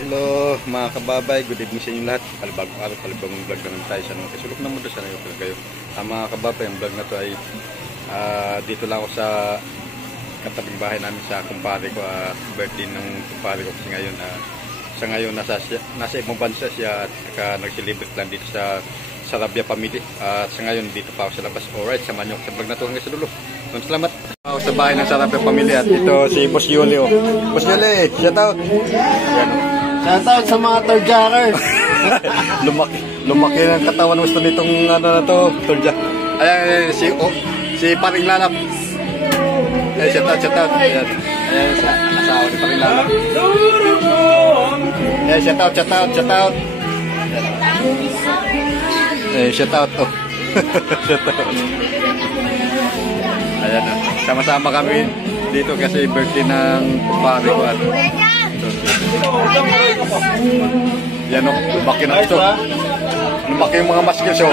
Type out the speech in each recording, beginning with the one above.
Hello mga kababay, good evening sa inyo lahat. Palibagong araw, palibagong vlog na naman tayo sa mga kasulok na mundo sa ngayon kayo. Mga kababay, ang vlog na to ay dito lang ako sa katabing bahay namin sa kumpare ko. Birthday ng kumpare ko kasi ngayon sa ngayon nasa ibang bansa siya at nag-celebrate lang dito sa Sarabia family. Sa ngayon dito pa ako sa labas. Alright, samahan niyo ako sa vlog na to hanggang sa dulo. Salamat. Ako sa bahay ng Sarabia family at ito si Boss Yuli. Boss Yuli, shout out. Yan. Shoutout sa mga third-jackers. lumaki ng katawan ng gusto nitong ano na to, third-jack. Ayan, si Paring Lalap. Ayan, shoutout. Ayan, sa asawa ni Paring Lalap. Ayan, shoutout. Ayan, shoutout. Oh. Shoutout. Ayan, sama-sama kami dito kasi birthday ng kumpare ko. Yan o, lumaki na ito. Lumaki yung mga maskils o.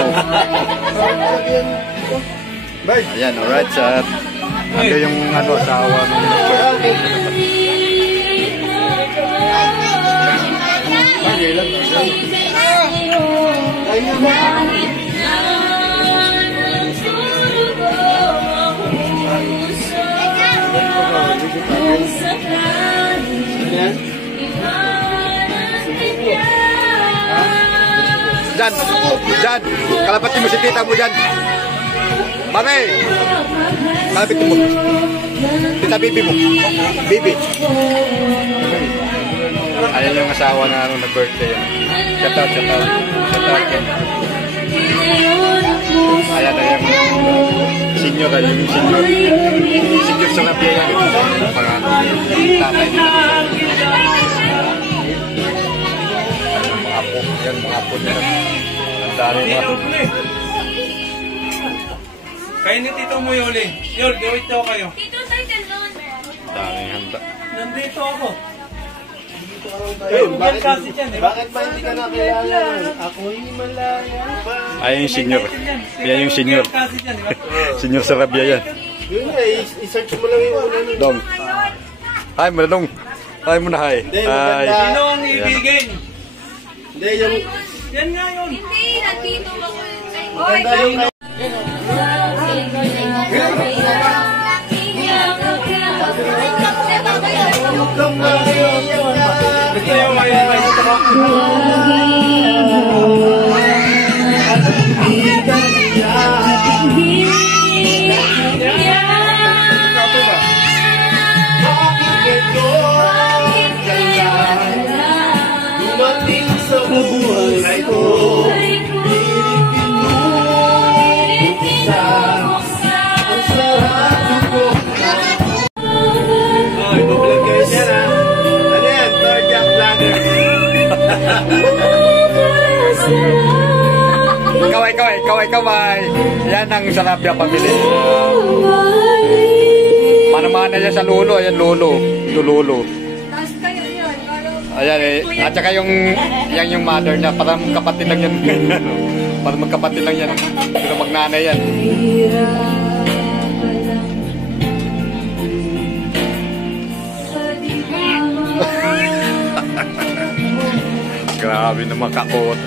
Ayan, alright. Ano yung asawa ng Jan, kalapatin mo si tita mo dyan. Mare, kalapatin mo. Tita Bibi mo. Bibi. Ayan yung asawa na nag-birthday. Shoutout. Ayan na yung senior sa Labia yan. Tatay nila. Yan mga apo nila. Ang dami mga. Kayo ni Tito mo Yuli. Yul, gawit daw kayo. Tito, tayo doon. Daming handa. Nandito ako. Bakit kasi dyan, eh? Bakit ba hindi ka nakilala? Ako'y malaya. Ay, yung senior. Yan yung senior. Senior sa Rabia yan. Yun na, i-search mo lang yung una nun. Dong. Hi, Maladong. Hi muna, hi. Hi. Sino ang ibigin? Hindi, yung... Yan nga yun. Hindi, nandito ako. Ganda yung... Gusto yung may dumating sa buhay ko. Kaway. Yan ang Sarabia family. Mana-mana yan sa lulo. Ayan, lulo. Ito lulo. Ayan eh. At saka yung mother niya. Para magkapatid lang yan. Para magkapatid lang yan. Pero magnanay yan. Grabe naman kakot.